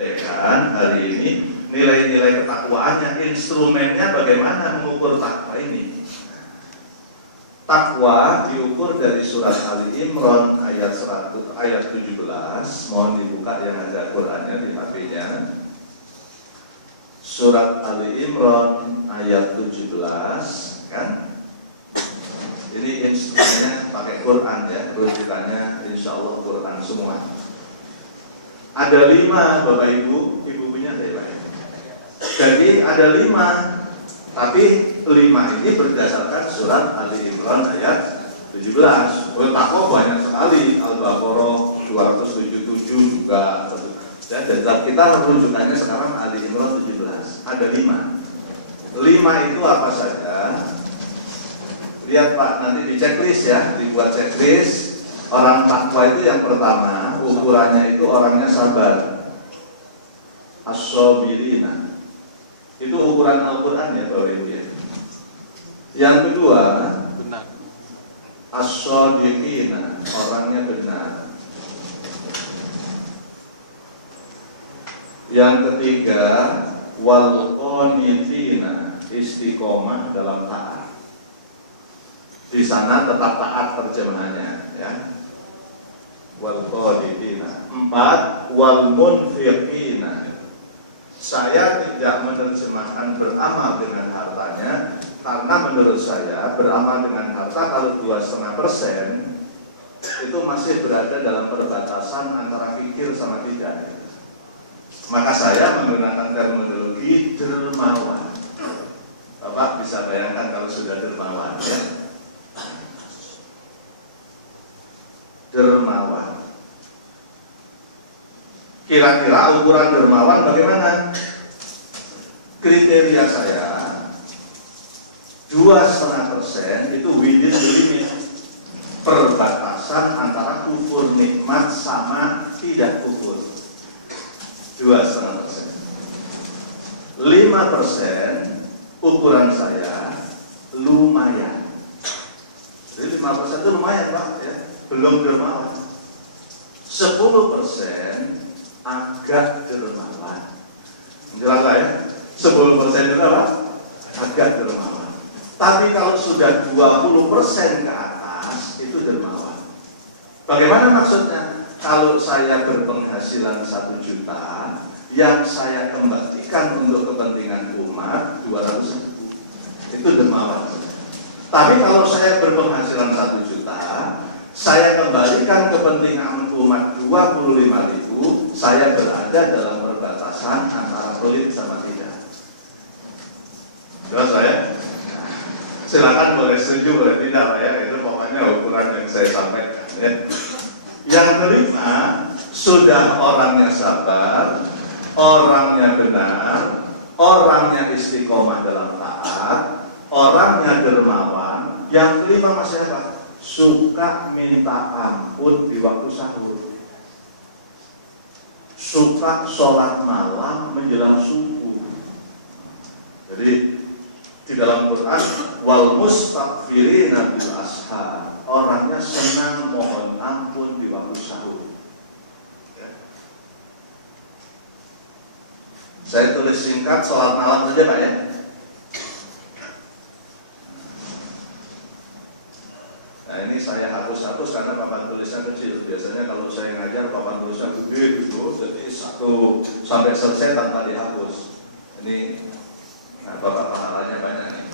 Kan hari ini nilai-nilai ketakwaannya, instrumennya bagaimana mengukur takwa ini. Takwa diukur dari surat Ali Imran ayat 17. Mohon dibuka yang ada Qur'annya di HP-nya. Surat Ali Imran ayat 17, kan? Ini instrumennya pakai Quran ya, rujukannya insya Allah Quran semua. Ada 5 Bapak Ibu, Ibu punya ada ya Pak? Jadi ada 5. Tapi 5 ini berdasarkan surat Ali Imran ayat 17. Takwa banyak sekali, Al-Baqarah 277 juga. Dan kita rujukannya sekarang Ali Imran 17. Ada 5. 5 itu apa saja? Lihat Pak, nanti di checklist ya, dibuat checklist. Orang takwa itu yang pertama, ukurannya itu orangnya sabar. As-sabirina. Itu ukuran Al-Quran ya Bapak Ibu ya. Yang kedua, benar. As-shadiqina, orangnya benar. Yang ketiga, wal qanitina, istiqomah dalam taat. Di sana tetap taat terjemahannya ya. Wal qanitina. 4, wal munfiqina. Saya tidak menerjemahkan beramal dengan hartanya karena menurut saya beramal dengan harta kalau 2,5% itu masih berada dalam perbatasan antara fikir sama tidak. Maka saya menggunakan terminologi dermawan. Bapak bisa bayangkan kalau sudah dermawan ya. Dermawan. Kira-kira ukuran dermawan bagaimana? Kriteria saya 2,5% itu within the limit, perbatasan antara kufur nikmat sama tidak kufur. 2,5%. 5% ukuran saya lumayan. Jadi 5% itu lumayan Pak ya, belum dermawan. 10% agak dermawan. Jelas lah ya, 10% itu apa? Agak dermawan. Tapi kalau sudah 20% ke atas itu dermawan. Bagaimana maksudnya? Kalau saya berpenghasilan 1 juta, yang saya kembalikan untuk kepentingan umat 200.000, itu dermawan. Tapi kalau saya berpenghasilan 1 juta, saya kembalikan kepentingan umat 25.000, saya berada dalam perbatasan antara pelit sama tidak. Jelas saya? Silakan boleh setuju, boleh tidak ya. Itu pokoknya ukuran yang saya sampaikan ya. Yang kelima, sudah orangnya sabar, orangnya benar, orangnya istiqomah dalam taat, orangnya dermawan. Yang kelima Mas apa? Suka minta ampun di waktu sahur. Suka sholat malam menjelang subuh. Jadi di dalam Quran, wal mustaghfirina bil ashar, orangnya senang mohon ampun di waktu sahur ya. Saya tulis singkat sholat malam saja Pak ya. Nah ini saya hapus-hapus karena papan tulisnya kecil. Biasanya kalau saya ngajar papan tulisnya gede gitu, jadi 1 sampai selesai tanpa dihapus. Ini nah, Bapak pahalanya banyak nih.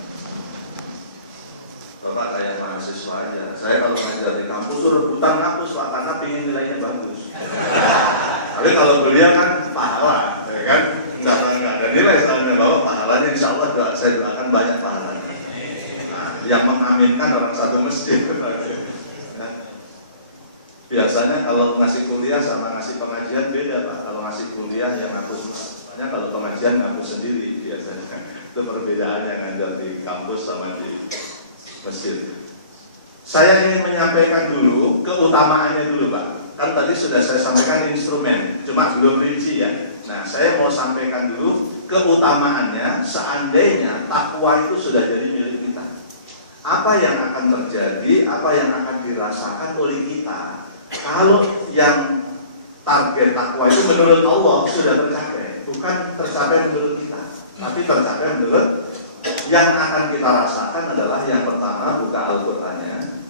Bapak kayak mahasiswa aja. Saya kalau ngajar di kampus rebutan hapus Pak, karena pengen nilainya bagus. Tapi kalau beliau kan pahala, ya kan? Nggak ada nilai soalnya, bahwa pahalanya insya Allah saya doakan banyak pahalanya. Yang mengaminkan orang satu masjid. Biasanya kalau ngasih kuliah sama ngasih pengajian beda Pak. Kalau ngasih kuliah yang hapus, makanya kalau pengajian hapus sendiri biasanya. Itu perbedaan yang ngajar di kampus sama di masjid. Saya ingin menyampaikan dulu keutamaannya dulu Pak. Kan tadi sudah saya sampaikan instrumen, cuma belum rinci ya. Nah saya mau sampaikan dulu keutamaannya seandainya takwa itu sudah jadi milik kita. Apa yang akan terjadi, apa yang akan dirasakan oleh kita kalau yang target takwa itu menurut Allah sudah tercapai, bukan tercapai menurut kita, tapi tercapai menurut yang akan kita rasakan adalah yang pertama, buka Al-Qur'annya,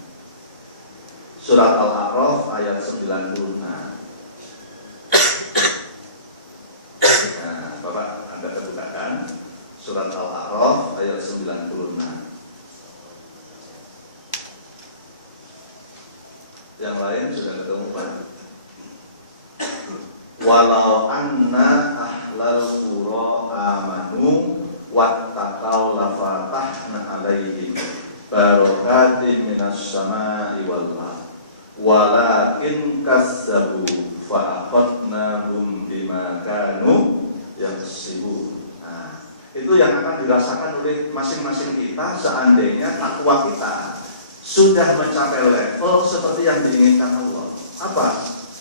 surat Al-A'raf ayat 96. Nah, Bapak Anda kebukakan surat Al-A'raf ayat 96. Yang lain sudah ketemu Pak? Walau anna ahlal qura amanu wattaqau lafatahna alaihim barakatin minas samai wal ardh walakin kazzabu fa akhadnahum bima kanu yaksibun. Nah, itu yang akan dirasakan oleh masing-masing kita seandainya takwa kita sudah mencapai level seperti yang diinginkan Allah. Apa?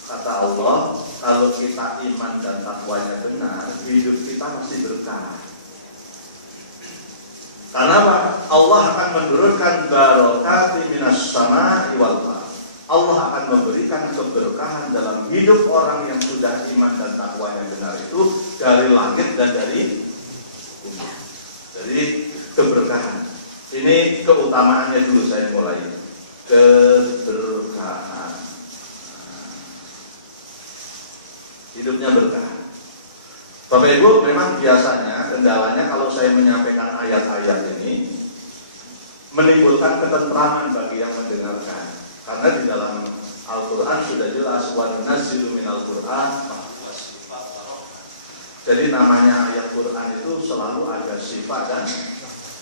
Kata Allah, kalau kita iman dan takwanya benar, hidup kita pasti berkah. Karena apa? Allah akan menurunkan barokati minas samai wal ardh. Allah akan memberikan keberkahan dalam hidup orang yang sudah iman dan takwanya benar itu dari langit dan dari bumi. Jadi keberkahan. Ini keutamaannya dulu saya mulai. Keberkahan. Hidupnya berkah. Bapak Ibu, memang biasanya kendalanya kalau saya menyampaikan ayat-ayat ini menimbulkan ketentraman bagi yang mendengarkan. Karena di dalam Al-Quran sudah jelas wa nunazzilu minal Quran. Jadi namanya ayat Quran itu selalu ada sifat dan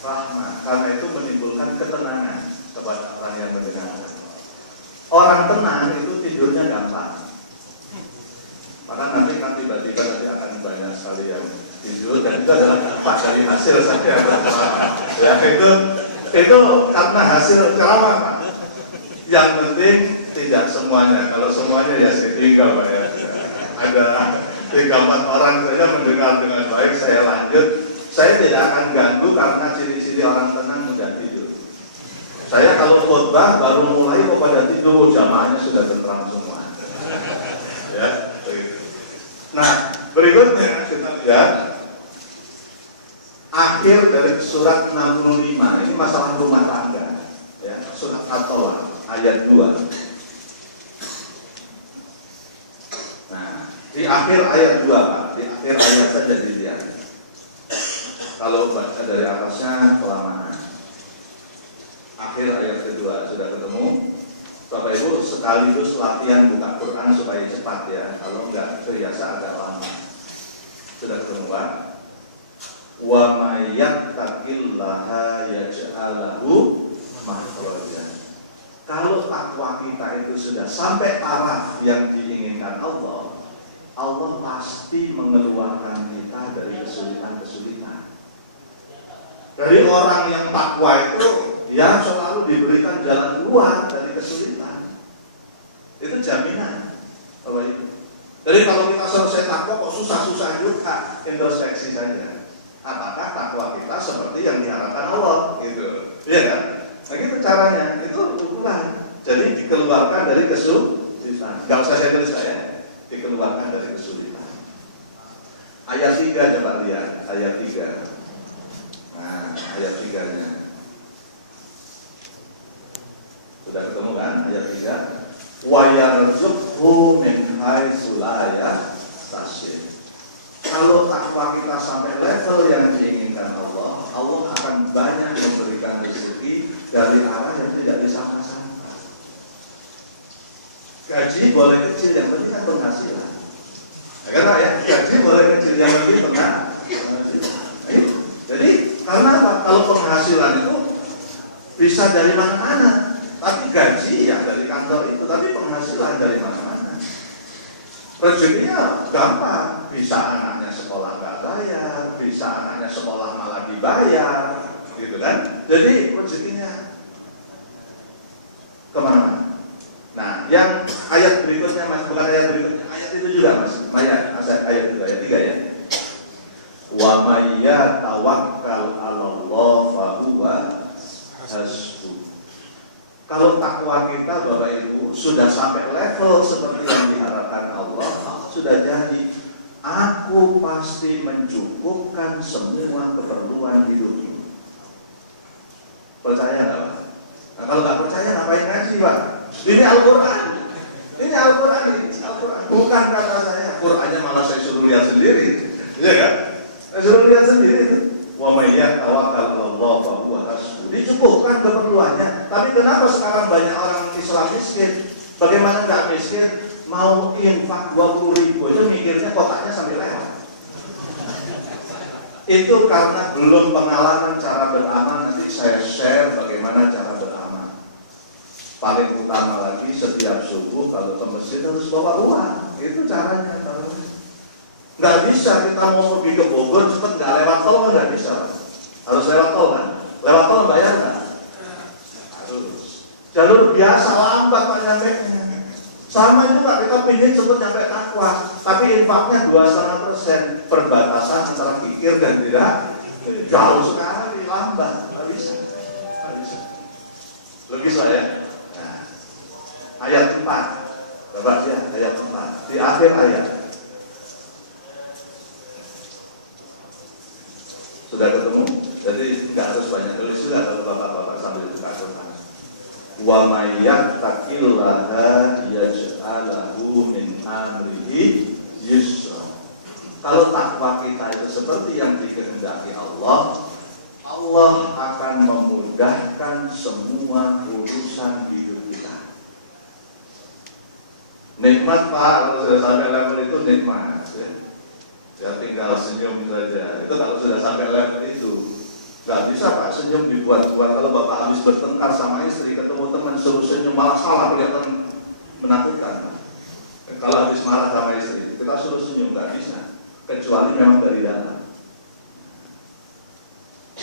rahmat. Karena itu menimbulkan ketenangan kepada orang yang mendengarkan. Orang tenang itu tidurnya gampang. Maka nanti kan tiba-tiba nanti akan banyak sekali yang tidur dan itu adalah dampak dari hasil saya berceramah. Ya itu karena hasil ceramah Pak. Yang penting tidak semuanya. Kalau semuanya ya saya tinggal Pak ya. Ada 3-4 orang saja mendengar dengan baik, saya lanjut. Saya tidak akan ganggu karena ciri-ciri orang tenang mudah tidur. Saya kalau khotbah baru mulai kok pada tidur, jamaahnya sudah tentram semua. Ya, begitu. Nah, berikutnya kita lihat akhir dari surat 65. Ini masalah rumah tangga. Ya, surat At-Tolak ayat 2. Nah, di akhir ayat 2 Pak, di akhir ayat saja dilihat. Kalau baca dari atasnya kelamaan. Akhir ayat kedua sudah ketemu. Bapak Ibu sekaligus latihan buka Quran supaya cepat ya. Kalau enggak terbiasa agak lama. Sudah ketemu Pak? Wa may yattaqillaha yaj'al lahu makhrajan. Kalau takwa kita itu sudah sampai taraf yang diinginkan Allah, Allah pasti mengeluarkan kita dari kesulitan-kesulitan. Dari orang yang takwa itu ya selalu diberikan jalan keluar dari kesulitan. Itu jaminan. Jadi kalau kita selesai takwa kok susah-susah juga, introspeksi saja. Apakah takwa kita seperti yang diharapkan Allah? Gitu. Iya kan? Nah gitu caranya. Itu ukuran. Jadi dikeluarkan dari kesulitan. Gak usah saya tulis ya. Dikeluarkan dari kesulitan. Ayat 3 coba lihat. Ayat 3. Nah, ayat 3-nya. Sudah ketemu kan ayat 3? Wa yarzuqhu min haitsu la yahtasib. Kalau takwa kita sampai level yang diinginkan Allah, Allah akan banyak memberikan rezeki dari arah yang tidak disangka-sangka. Gaji boleh kecil, yang penting kan penghasilan. Ya kan ya, gaji boleh kecil, yang penting penghasilan. Jadi karena apa? Kalau penghasilan itu bisa dari mana-mana, tapi gaji ya dari kantor itu, tapi penghasilan dari mana-mana. Rezekinya gampang, bisa anaknya sekolah nggak bayar, bisa anaknya sekolah malah dibayar, gitu kan? Jadi rezekinya kemana-mana. Nah, yang ayat berikutnya Mas, bukan ayat berikutnya, ayat itu juga Mas, ayat itu ayat 3 ya. Wa may yatawakkal 'alallah fa huwa hasbuh. Kalau takwa kita Bapak Ibu sudah sampai level seperti yang diharapkan Allah sudah jadi. Aku pasti mencukupkan semua keperluan hidupmu. Percaya nggak Pak? Nah, kalau nggak percaya ngapain ngaji Pak? Ini Al-Quran. Ini Al-Quran, ini Al-Quran. Bukan kata saya. Qurannya malah saya suruh lihat sendiri. Iya kan? Saya suruh lihat sendiri itu. Wa may yatawakkal 'alallahi fa huwa hasbuh. Dicukupkan keperluannya. Tapi kenapa sekarang banyak orang Islam miskin? Bagaimana nggak miskin? Mau infak 20.000 aja mikirnya kotaknya sampai lewat. Itu karena belum pengalaman cara beramal. Nanti saya share bagaimana cara beramal. Paling utama lagi setiap subuh kalau ke masjid harus bawa uang. Itu caranya. Nggak bisa kita mau pergi ke Bogor cepet nggak lewat tol kan nggak bisa. Harus lewat tol kan? Lewat tol bayar nggak? Harus. Jalur biasa lambat Pak nyampenya. Sama juga kita pingin cepet nyampe takwa, tapi infaknya 2,5%. Perbatasan antara kikir dan tidak jauh sekali, lambat, nggak bisa. Lebih saya. Nah, ayat 4, Bapak ya, ayat 4 di akhir ayat. Sudah ketemu? Jadi nggak harus banyak tulis juga kalau bapak-bapak sambil buka Quran. Wa may yattaqillaha yaj'al lahu min amrihi yusra. Kalau takwa kita itu seperti yang dikehendaki Allah, Allah akan memudahkan semua urusan hidup kita. Nikmat Pak, kalau sudah sampai level itu nikmat ya. Ya tinggal senyum saja. Itu kalau sudah sampai level itu nggak bisa Pak senyum dibuat-buat. Kalau Bapak habis bertengkar sama istri, ketemu teman suruh senyum malah salah, kelihatan menakutkan. Kalau habis marah sama istri, kita suruh senyum nggak bisa, kecuali memang dari dalam.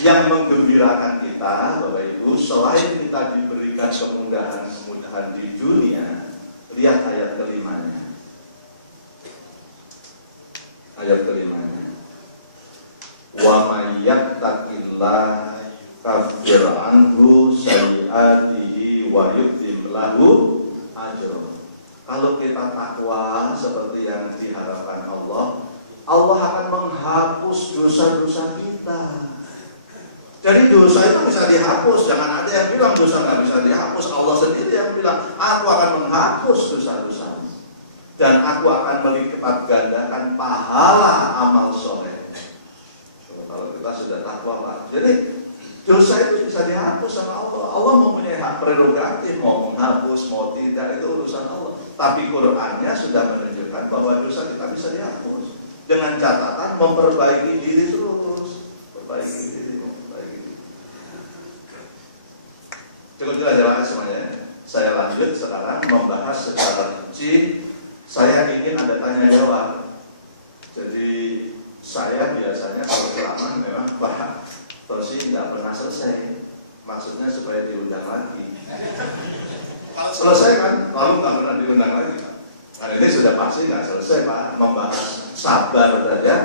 Yang menggembirakan kita Bapak Ibu, selain kita diberikan kemudahan-kemudahan di dunia, lihat ayat kelimanya. Ayat kelimanya. Wa may yattaqillaha kaffir anhu sayyi'atihi wa yu'tim lahu ajra. Kalau kita takwa seperti yang diharapkan Allah, Allah akan menghapus dosa-dosa kita. Jadi dosa itu bisa dihapus. Jangan ada yang bilang dosa nggak bisa dihapus. Allah sendiri yang bilang, aku akan menghapus dosa-dosa dan aku akan melipat gandakan pahala amal soleh. Kalau kita sudah takwa Pak, jadi dosa itu bisa dihapus sama Allah. Allah mempunyai hak prerogatif, mau menghapus, mau tidak, itu urusan Allah. Tapi Qurannya sudah menunjukkan bahwa dosa kita bisa dihapus dengan catatan memperbaiki diri terus, memperbaiki diri. Cukup jelas ya semuanya. Saya lanjut sekarang membahas secara rinci. Saya ingin ada tanya jawab. Jadi saya biasanya kalau ceramah memang Pak Tosi nggak pernah selesai. Maksudnya supaya diundang lagi. Kalau selesai kan, lalu nggak pernah diundang lagi Pak. Nah ini sudah pasti nggak selesai Pak. Membahas sabar saja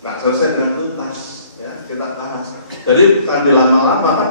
nggak selesai dengan tuntas. Ya, kita bahas. Jadi bukan dilama-lama Pak.